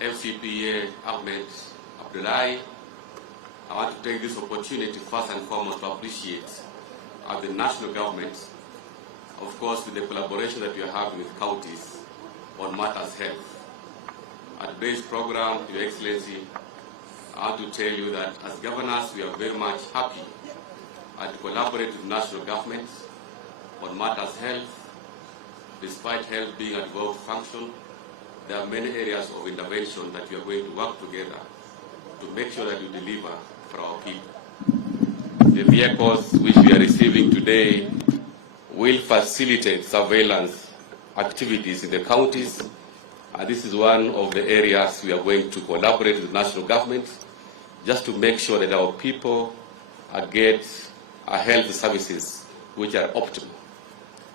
FCPA Ahmed Abdullahi. I want to take this opportunity first and foremost to appreciate the national government, of course, with the collaboration that we are having with counties on matters health. At today's program, Your Excellency, I want to tell you that as governors, we are very much happy to collaborate with national governments on matters health. Despite health being a devolved function, there are many areas of intervention that we are going to work together to make sure that we deliver for our people. The vehicles which we are receiving today will facilitate surveillance activities in the counties. And this is one of the areas we are going to collaborate with national government just to make sure that our people get health services which are optimal.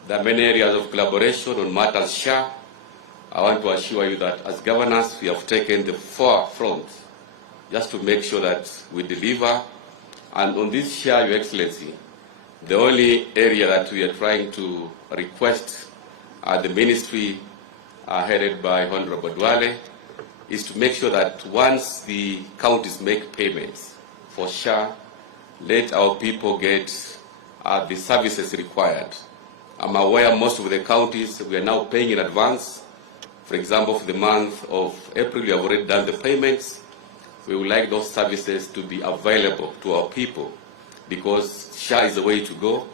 There are many areas of collaboration on matters SHA. I want to assure you that as governors, we have taken the forefront just to make sure that we deliver. And on this SHA, Your Excellency, the only area that we are trying to request the ministry headed by Honorable Dwale is to make sure that once the counties make payments for SHA, let our people get the services required. I'm aware most of the counties, we are now paying in advance. For example, for the month of April, we have already done the payments. We would like those services to be available to our people because SHA is the way to go,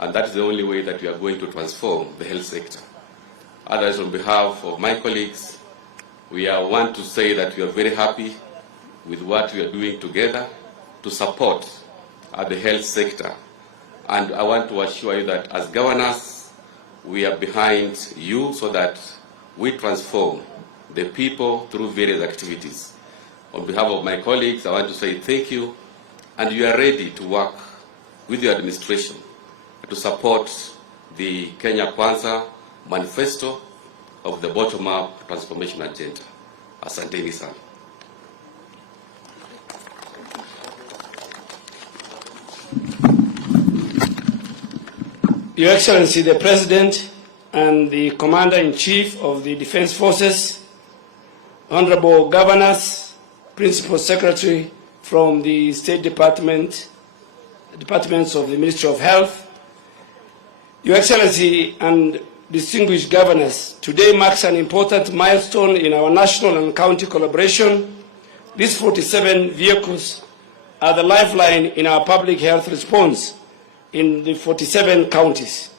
and that is the only way that we are going to transform the health sector. Others, on behalf of my colleagues, we want to say that we are very happy with what we are doing together to support the health sector. And I want to assure you that as governors, we are behind you so that we transform the people through various activities. On behalf of my colleagues, I want to say thank you, and you are ready to work with your administration to support the Kenya Kwanza manifesto of the bottom-up transformation agenda. Asanteni sana. Your Excellency, the President and the Commander-in-Chief of the Defense Forces, Honorable Governors, Principal Secretary from the State Department, Departments of the Ministry of Health, Your Excellency and distinguished governors, today marks an important milestone in our national and county collaboration. These 47 vehicles are the lifeline in our public health response in the 47 counties.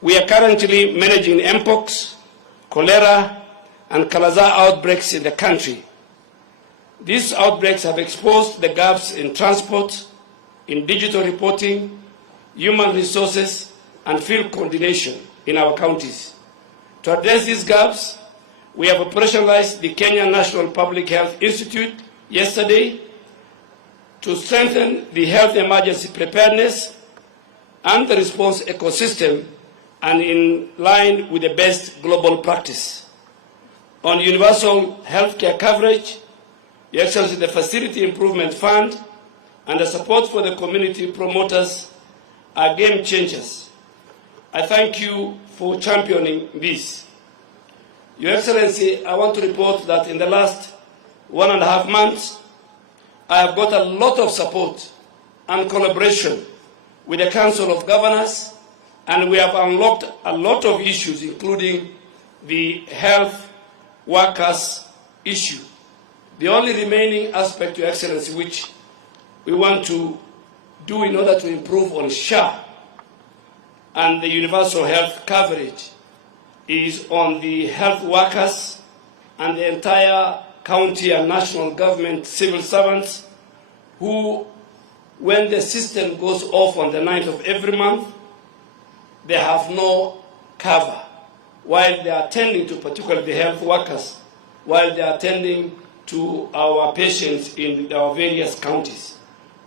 We are currently managing mpox, cholera, and Kalaza outbreaks in the country. These outbreaks have exposed the gaps in transport, in digital reporting, human resources, and field coordination in our counties. To address these gaps, we have operationalized the Kenya National Public Health Institute yesterday to strengthen the health emergency preparedness and the response ecosystem, and in line with the best global practice. On universal healthcare coverage, Your Excellency, the Facility Improvement Fund and the support for the community promoters are game changers. I thank you for championing this. Your Excellency, I want to report that in the last 1.5 months, I have got a lot of support and collaboration with the Council of Governors, and we have unlocked a lot of issues, including the health workers issue. The only remaining aspect, Your Excellency, which we want to do in order to improve on SHA and the universal health coverage is on the health workers and the entire county and national government civil servants who, when the system goes off on the 9th of every month, they have no cover while they are attending to particularly the health workers, while they are attending to our patients in our various counties.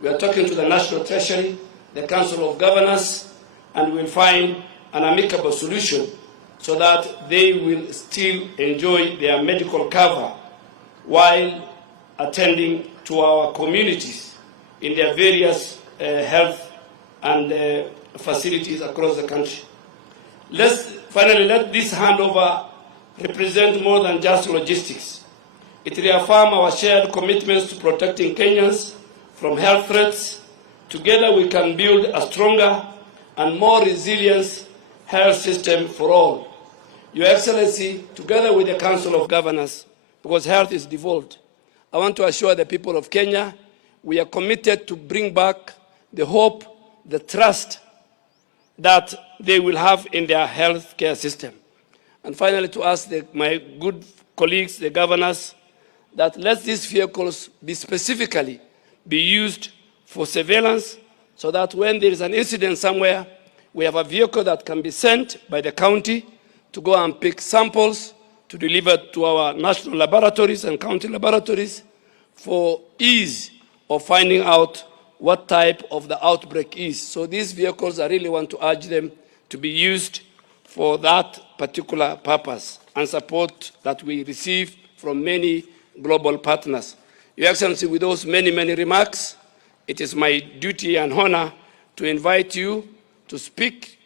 We are talking to the National Treasury, the Council of Governors, and we'll find an amicable solution so that they will still enjoy their medical cover while attending to our communities in their various health and facilities across the country. Finally, let this handover represent more than just logistics. It reaffirms our shared commitments to protecting Kenyans from health threats. Together we can build a stronger and more resilient health system for all. Your Excellency, together with the Council of Governors, because health is devolved, I want to assure the people of Kenya we are committed to bring back the hope, the trust that they will have in their health care system. And finally, to ask my good colleagues, the governors, that let these vehicles be specifically be used for surveillance so that when there is an incident somewhere, we have a vehicle that can be sent by the county to go and pick samples to deliver to our national laboratories and county laboratories for ease of finding out what type of the outbreak is. So these vehicles, I really want to urge them to be used for that particular purpose and support that we receive from many global partners. Your Excellency, with those many remarks, it is my duty and honor to invite you to speak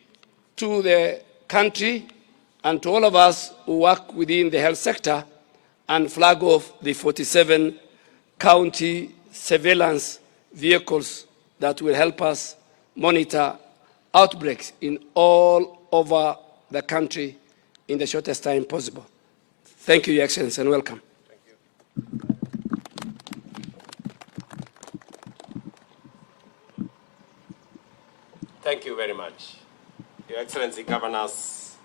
to the country and to all of us who work within the health sector and flag off the 47 county surveillance vehicles that will help us monitor outbreaks in all over the country in the shortest time possible. Thank you, Your Excellency, and welcome. Thank you very much. Your Excellency, Governors,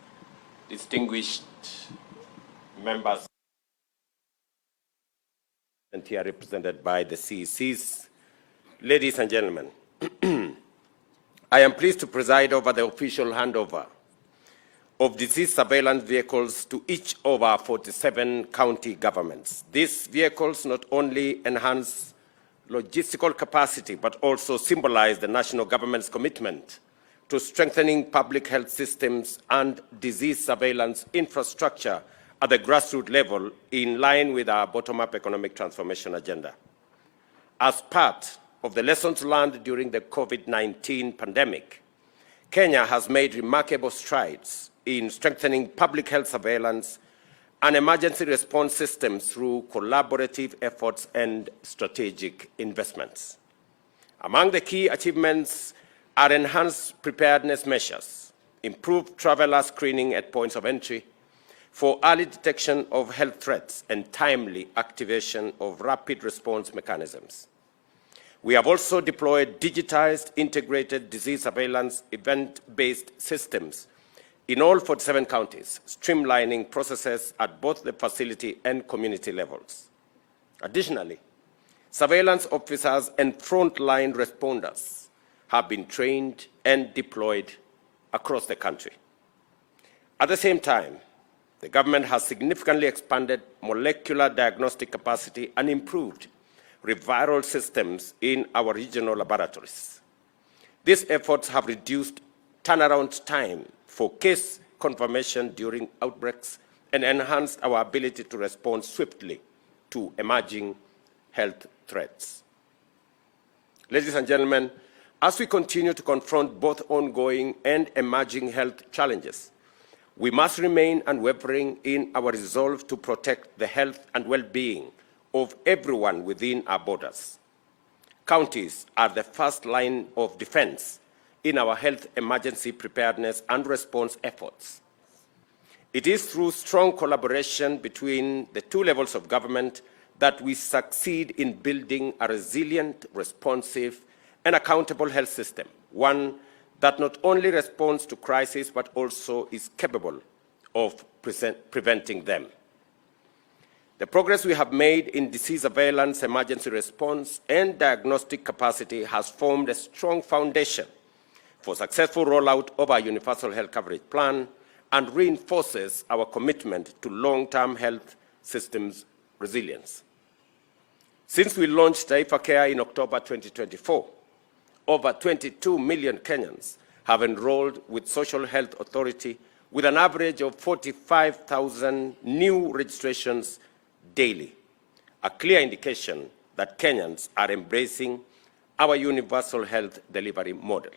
distinguished members, and here represented by the CECs, ladies and gentlemen, I am pleased to preside over the official handover of disease surveillance vehicles to each of our 47 county governments. These vehicles not only enhance logistical capacity, but also symbolize the national government's commitment to strengthening public health systems and disease surveillance infrastructure at the grassroots level in line with our bottom-up economic transformation agenda. As part of the lessons learned during the COVID-19 pandemic, Kenya has made remarkable strides in strengthening public health surveillance and emergency response systems through collaborative efforts and strategic investments. Among the key achievements are enhanced preparedness measures, improved traveler screening at points of entry for early detection of health threats and timely activation of rapid response mechanisms. We have also deployed digitized integrated disease surveillance event-based systems in all 47 counties, streamlining processes at both the facility and community levels. Additionally, surveillance officers and frontline responders have been trained and deployed across the country. At the same time, the government has significantly expanded molecular diagnostic capacity and improved referral systems in our regional laboratories. These efforts have reduced turnaround time for case confirmation during outbreaks and enhanced our ability to respond swiftly to emerging health threats. Ladies and gentlemen, as we continue to confront both ongoing and emerging health challenges, we must remain unwavering in our resolve to protect the health and well-being of everyone within our borders. Counties are the first line of defense in our health emergency preparedness and response efforts. It is through strong collaboration between the two levels of government that we succeed in building a resilient, responsive, and accountable health system, one that not only responds to crises but also is capable of preventing them. The progress we have made in disease surveillance, emergency response, and diagnostic capacity has formed a strong foundation for successful rollout of our Universal Health Coverage Plan and reinforces our commitment to long-term health systems resilience. Since we launched Taifa Care in October 2024, over 22 million Kenyans have enrolled with Social Health Authority with an average of 45,000 new registrations daily, a clear indication that Kenyans are embracing our universal health delivery model.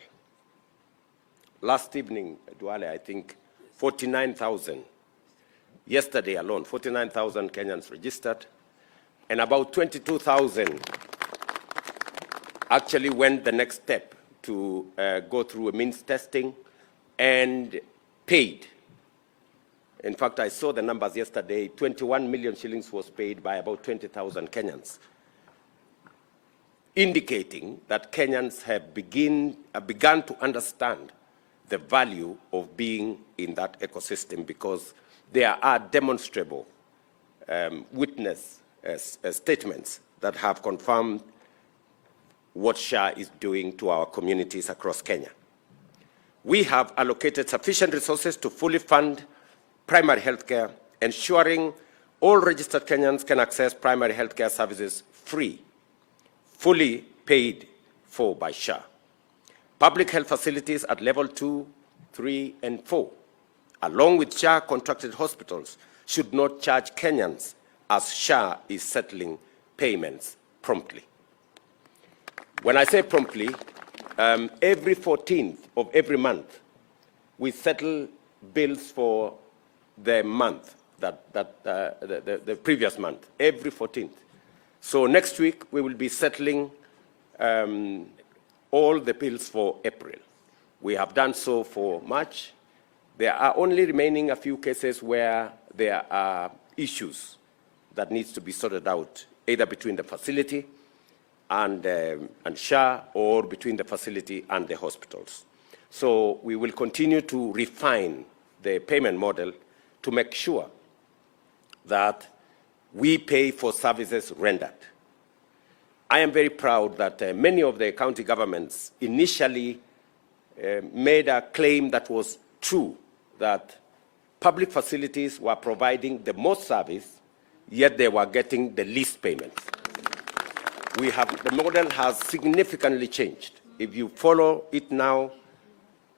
Last evening, Duale, I think 49,000. Yesterday alone, 49,000 Kenyans registered. and about 22,000 actually went the next step to go through a means testing and paid. In fact, I saw the numbers yesterday. 21 million shillings was paid by about 20,000 Kenyans, indicating that Kenyans have begun to understand the value of being in that ecosystem, because there are demonstrable witness statements that have confirmed what SHA is doing to our communities across Kenya. We have allocated sufficient resources to fully fund primary health care, ensuring all registered Kenyans can access primary health care services free, fully paid for by SHA. Public health facilities at level 2, 3, and 4, along with SHA-contracted hospitals, should not charge Kenyans, as SHA is settling payments promptly. When I say promptly, every 14th of every month, we settle bills for the month, the previous month, every 14th. So next week, we will be settling all the bills for April. We have done so for March. There are only remaining a few cases where there are issues that needs to be sorted out, either between the facility and SHA, or between the facility and the hospitals. So we will continue to refine the payment model to make sure that we pay for services rendered. I am very proud that many of the county governments initially made a claim that was true, that public facilities were providing the most service, yet they were getting the least payments. The model has significantly changed. If you follow it now,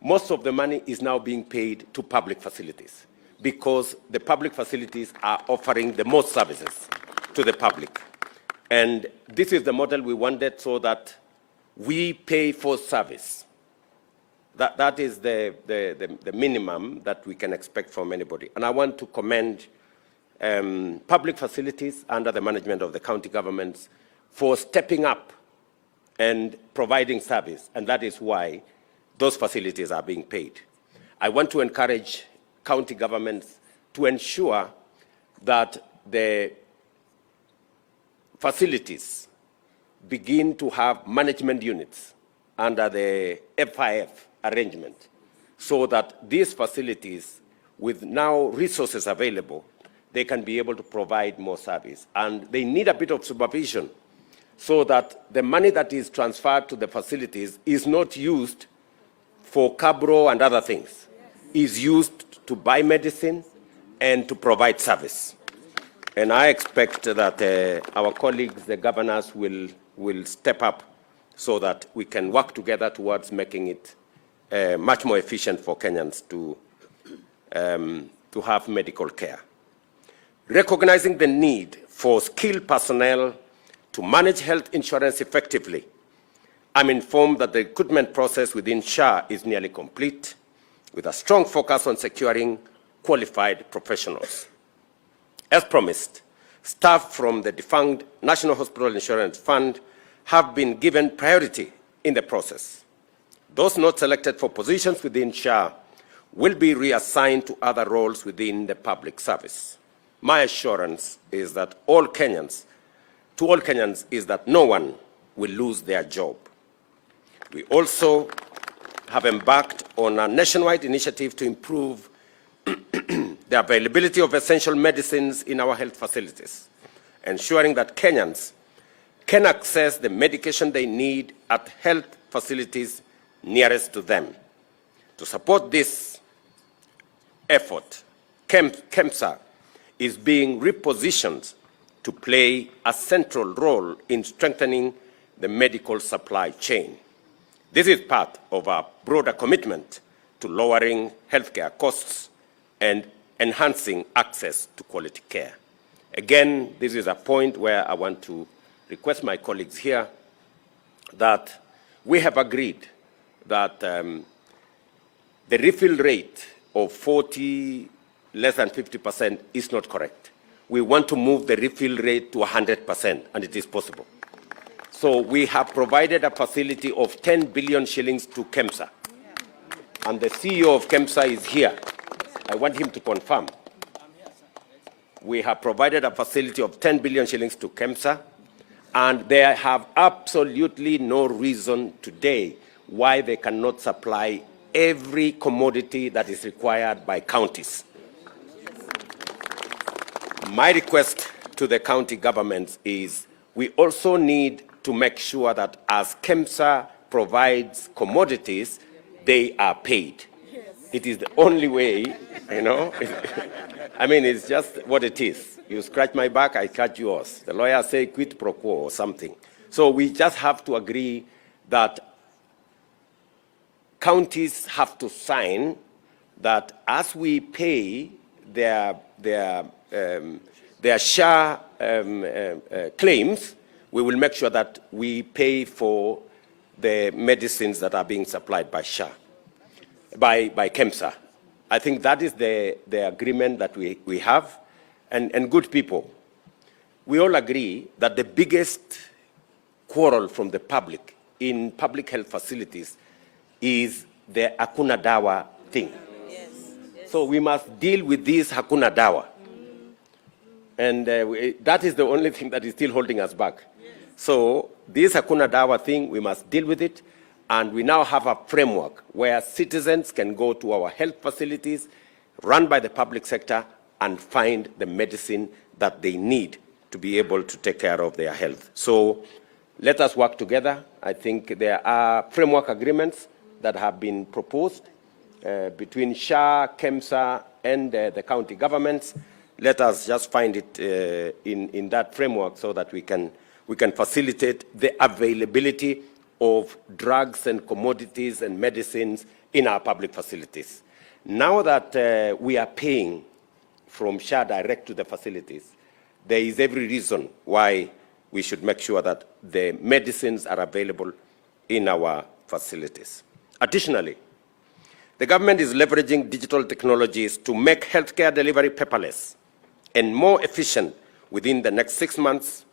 most of the money is now being paid to public facilities, because the public facilities are offering the most services to the public. And this is the model we wanted, so that we pay for service. That is the minimum that we can expect from anybody. And I want to commend public facilities under the management of the county governments for stepping up and providing service, and that is why those facilities are being paid. I want to encourage county governments to ensure that the facilities begin to have management units under the FIF arrangement, so that these facilities, with now resources available, they can be able to provide more service. And they need a bit of supervision, so that the money that is transferred to the facilities is not used for cabro and other things, is used to buy medicine and to provide service. And I expect that our colleagues, the governors, will step up so that we can work together towards making it much more efficient for Kenyans to have medical care. Recognizing the need for skilled personnel to manage health insurance effectively, I'm informed that the recruitment process within SHA is nearly complete, with a strong focus on securing qualified professionals. As promised, staff from the defunct National Hospital Insurance Fund have been given priority in the process. Those not selected for positions within SHA will be reassigned to other roles within the public service. My assurance is that to all Kenyans is that no one will lose their job. We also have embarked on a nationwide initiative to improve the availability of essential medicines in our health facilities, ensuring that Kenyans can access the medication they need at health facilities nearest to them. To support this effort, KEMSA is being repositioned to play a central role in strengthening the medical supply chain. This is part of our broader commitment to lowering healthcare costs and enhancing access to quality care. Again, this is a point where I want to request my colleagues here that we have agreed that the refill rate of 40, less than 50% is not correct. we want to move the refill rate to 100%, and it is possible. So we have provided a facility of 10 billion shillings to KEMSA. And the CEO of KEMSA is here. I want him to confirm. We have provided a facility of 10 billion shillings to KEMSA, and they have absolutely no reason today why they cannot supply every commodity that is required by counties. My request to the county governments is we also need to make sure that as KEMSA provides commodities, they are paid. It is the only way, you know. I mean, it's just what it is. You scratch my back, I scratch yours. The lawyers say quid pro quo or something. So we just have to agree that counties have to sign that as we pay their share claims, we will make sure that we pay for the medicines that are being supplied by KEMSA. I think that is the agreement that we have. And good people, we all agree that the biggest quarrel from the public in public health facilities is the Hakuna Dawa thing. Yes. So we must deal with this Hakuna Dawa. And that is the only thing that is still holding us back. Yes. So this Hakuna Dawa thing, we must deal with it. And we now have a framework where citizens can go to our health facilities run by the public sector and find the medicine that they need to be able to take care of their health. So let us work together. I think there are framework agreements that have been proposed between SHA, KEMSA, and the county governments. Let us just find it in that framework so that we can facilitate the availability of drugs and commodities and medicines in our public facilities. Now that we are paying from SHA direct to the facilities, there is every reason why we should make sure that the medicines are available in our facilities. Additionally, the government is leveraging digital technologies to make healthcare delivery paperless and more efficient within the next 6 months.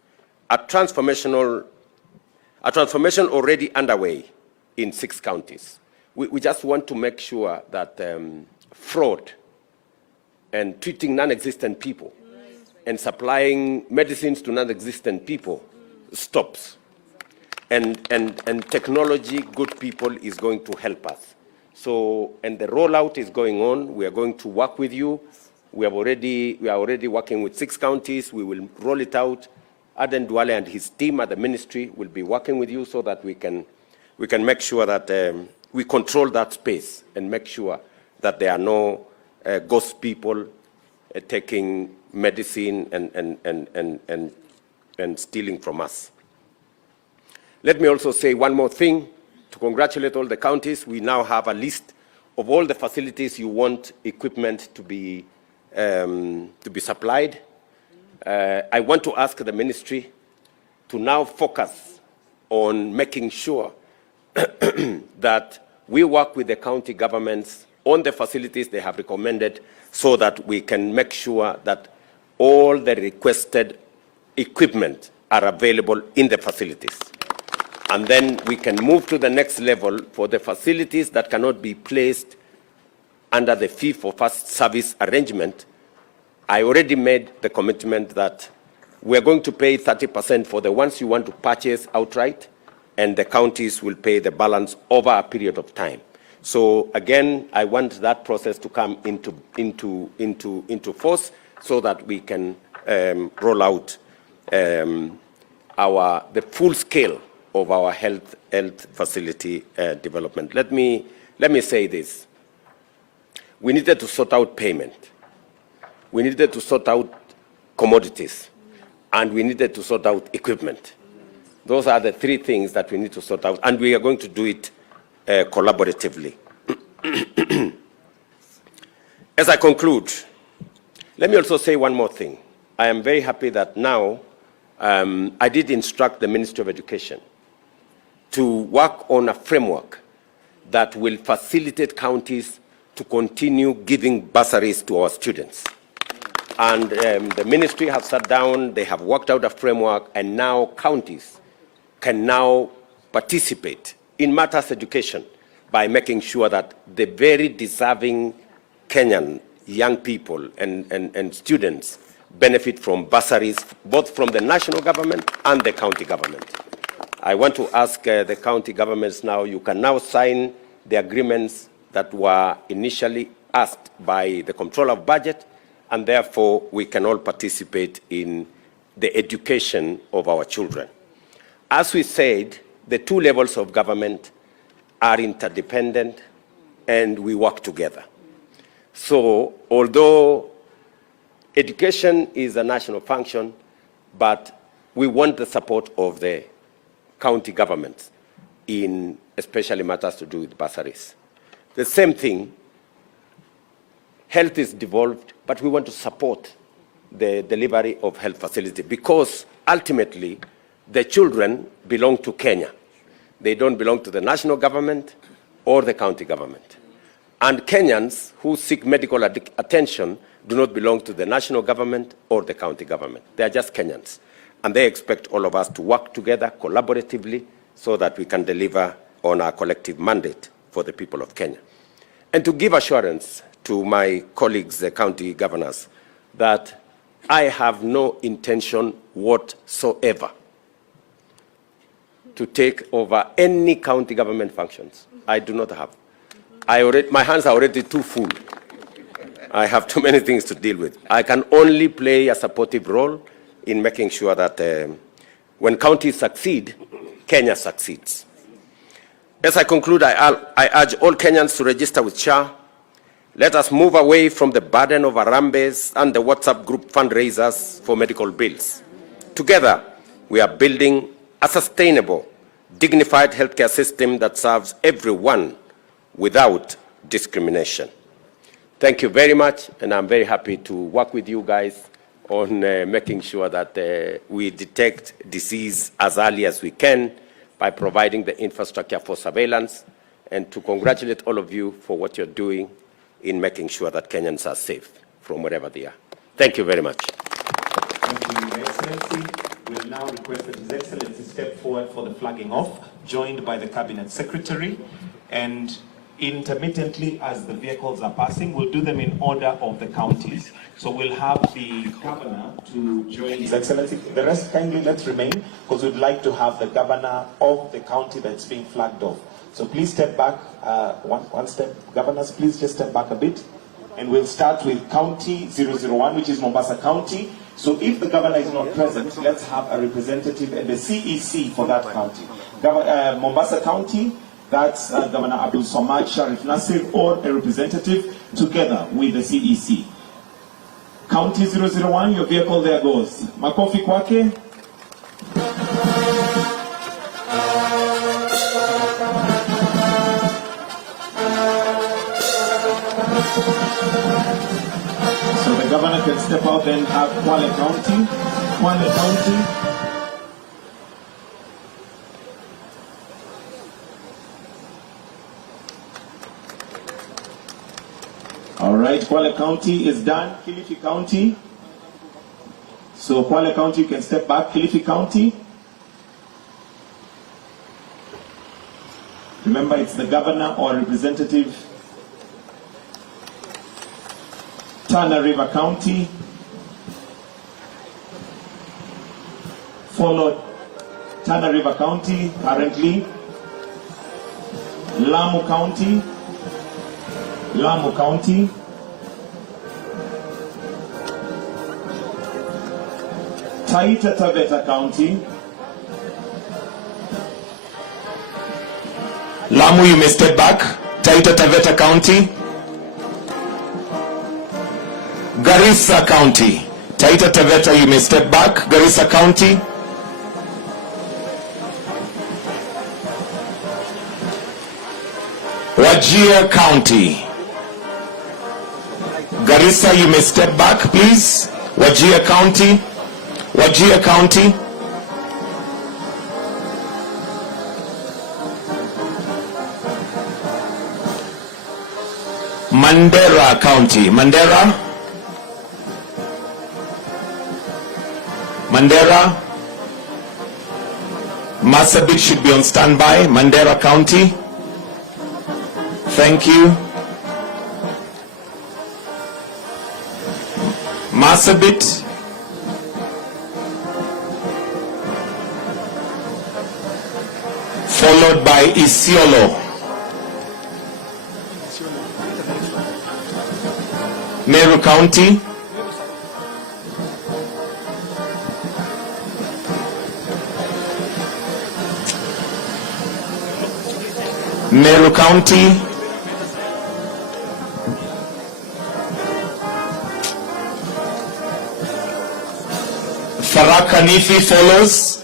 A transformation already underway in 6 counties. We just want to make sure that fraud and treating non-existent people and supplying medicines to non-existent people stops. And technology, good people, is going to help us. So, and the rollout is going on. We are going to work with you. We are already working with 6 counties. We will roll it out. Aden Duale and his team at the ministry will be working with you so that we can make sure that we control that space and make sure that there are no ghost people taking medicine and stealing from us. Let me also say one more thing to congratulate all the counties. We now have a list of all the facilities you want equipment to be supplied. I want to ask the ministry to now focus on making sure that we work with the county governments on the facilities they have recommended so that we can make sure that all the requested equipment are available in the facilities. And then we can move to the next level for the facilities that cannot be placed under the fee-for-first service arrangement. I already made the commitment that we're going to pay 30% for the ones you want to purchase outright, and the counties will pay the balance over a period of time. So again, I want that process to come into force so that we can roll out the full scale of our health facility development. Let me say this. We needed to sort out payment. We needed to sort out commodities, and we needed to sort out equipment. Those are the 3 things that we need to sort out, and we are going to do it collaboratively. As I conclude, let me also say one more thing. I am very happy that now I did instruct the Ministry of Education to work on a framework that will facilitate counties to continue giving bursaries to our students. And the ministry have sat down, they have worked out a framework, and now counties can now participate in matters education by making sure that the very deserving Kenyan young people and students benefit from bursaries, both from the national government and the county government. I want to ask the county governments now, you can now sign the agreements that were initially asked by the Comptroller of Budget, and therefore we can all participate in the education of our children. As we said, the two levels of government are interdependent and we work together. So although education is a national function, but we want the support of the county governments in especially matters to do with bursaries. The same thing, health is devolved, but we want to support the delivery of health facility because ultimately the children belong to Kenya. They don't belong to the national government or the county government. And Kenyans who seek medical attention do not belong to the national government or the county government. They are just Kenyans. And they expect all of us to work together collaboratively so that we can deliver on our collective mandate for the people of Kenya. And to give assurance to my colleagues, the county governors, that I have no intention whatsoever to take over any county government functions. I do not have. My hands are already too full. I have too many things to deal with. I can only play a supportive role in making sure that when counties succeed, Kenya succeeds. As I conclude, I urge all Kenyans to register with SHA. Let us move away from the burden of Harambes and the WhatsApp group fundraisers for medical bills. Together, we are building a sustainable, dignified healthcare system that serves everyone without discrimination. Thank you very much, and I'm very happy to work with you guys on making sure that we detect disease as early as we can by providing the infrastructure for surveillance, and to congratulate all of you for what you're doing in making sure that Kenyans are safe from wherever they are. Thank you very much. Thank you, Your Excellency. We'll now request that His Excellency step forward for the flagging off, joined by the Cabinet Secretary. And intermittently, as the vehicles are passing, we'll do them in order of the counties. So we'll have the Governor to join His Excellency. The rest, kindly let's remain, because we'd like to have the Governor of the county that's being flagged off. So please step back, one step. Governors, please just step back a bit. And we'll start with County 001, which is Mombasa County. So if the Governor is not present, let's have a representative and the CEC for that county. Mombasa County, that's Governor Abdul Samad Sharif Nasir, or a representative together with the CEC. County 001, your vehicle there goes. Makofi kwake. So the Governor can step out and have Kwale County. Kwale County. All right, Kwale County is done. Kilifi County. So Kwale County, you can step back. Kilifi County. Remember, it's the Governor or representative. Tana River County. Followed Tana River County currently. Lamu County. Lamu County. Taita Taveta County. Lamu, you may step back. Taita Taveta County. Garissa County. Taita Taveta, you may step back. Garissa County. Wajir County. Garissa, you may step back, please. Wajir County. Wajir County. Mandera County. Mandera. Mandera. Marsabit should be on standby. Mandera County. Thank you. Marsabit. Followed by Isiolo. Meru County. Meru County. Tharaka Nithi follows.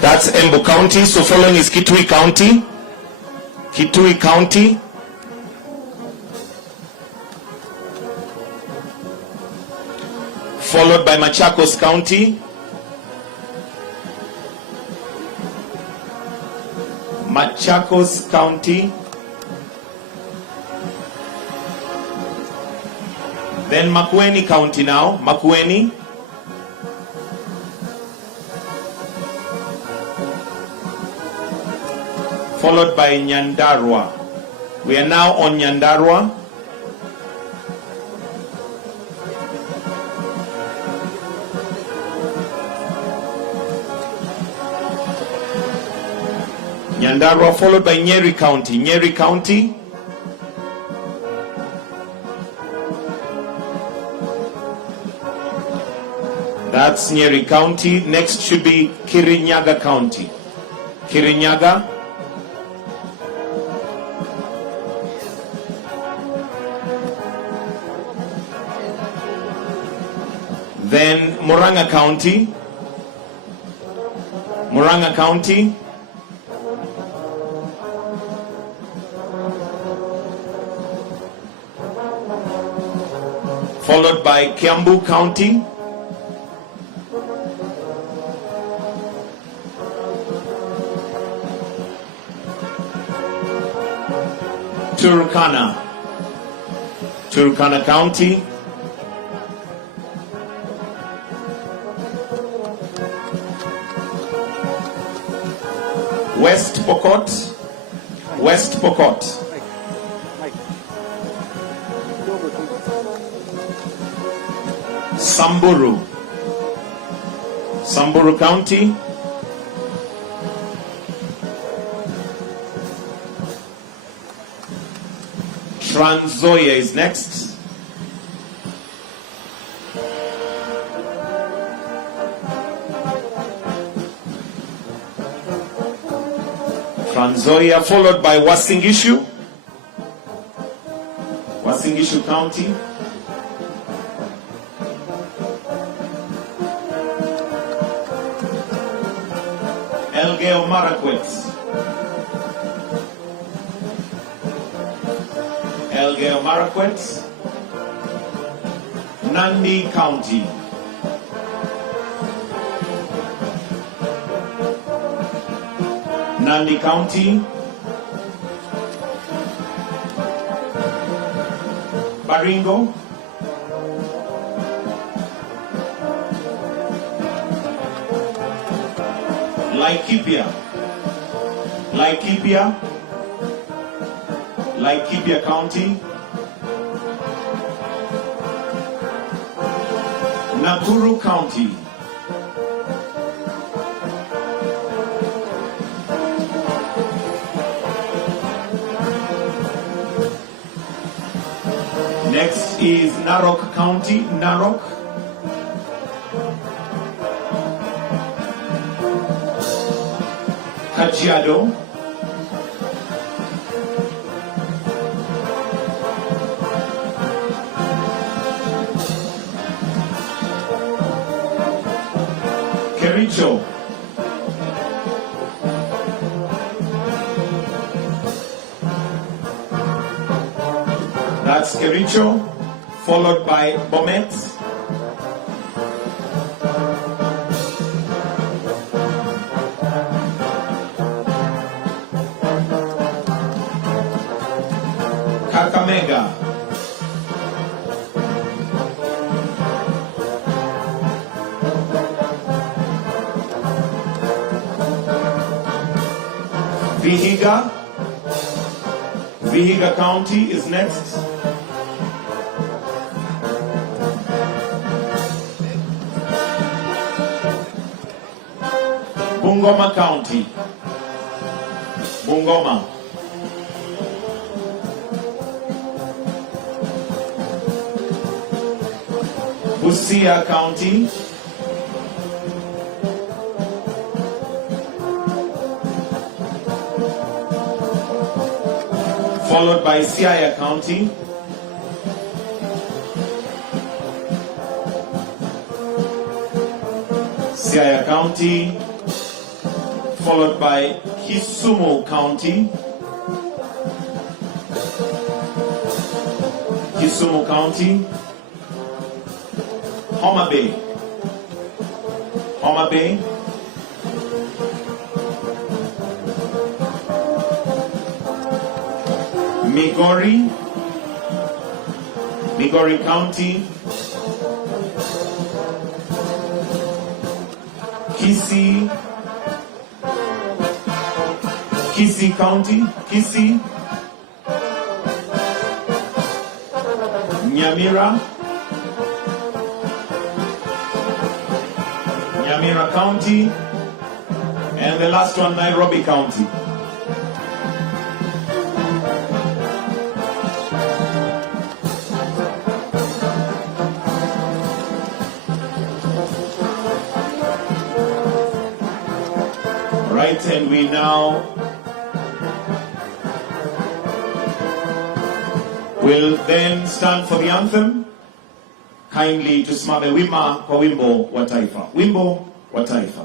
That's Embu County. So following is Kitui County. Kitui County. Followed by Machakos County. Machakos County. Then Makueni County now. Makueni. Followed by Nyandarua. We are now on Nyandarua. Nyandarua followed by Nyeri County. Nyeri County. That's Nyeri County. Next should be Kirinyaga County. Kirinyaga. Then Murang'a County. Murang'a County. Followed by Kiambu County. Turkana. Turkana County. West Pokot. West Pokot. Samburu. Samburu County. Trans Nzoia is next. Trans Nzoia followed by Uasin Gishu. Uasin Gishu County. Elgeyo Marakwet. Elgeyo Marakwet. Nandi County. Nandi County. Baringo. Laikipia. Laikipia. Laikipia County. Nakuru County. Next is Narok County. Narok. Kajiado. Kericho. That's Kericho, followed by Bomet. Kakamega. Vihiga. Vihiga County is next. Bungoma County. Bungoma. Busia County. Followed by Siaya County. Siaya County. Followed by Kisumu County. Kisumu County. Homa Bay. Homa Bay. Migori. Migori County. Kisii. Kisii County. Kisii. Nyamira. Nyamira County. And the last one, Nairobi County. Right, and we now will then stand for the anthem. Kindly tusimame wima kwa wimbo wa taifa. Wimbo wa taifa.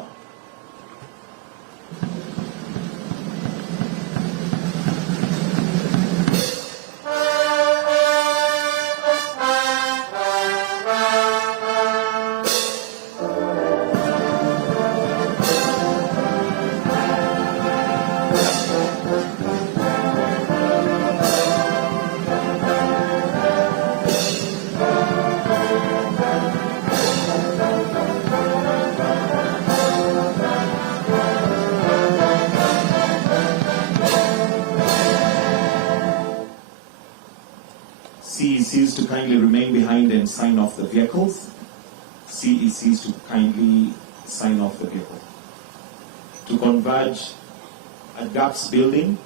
CECs to kindly remain behind and sign off the vehicles. CECs to kindly sign off the vehicle. To converge at GAPS building,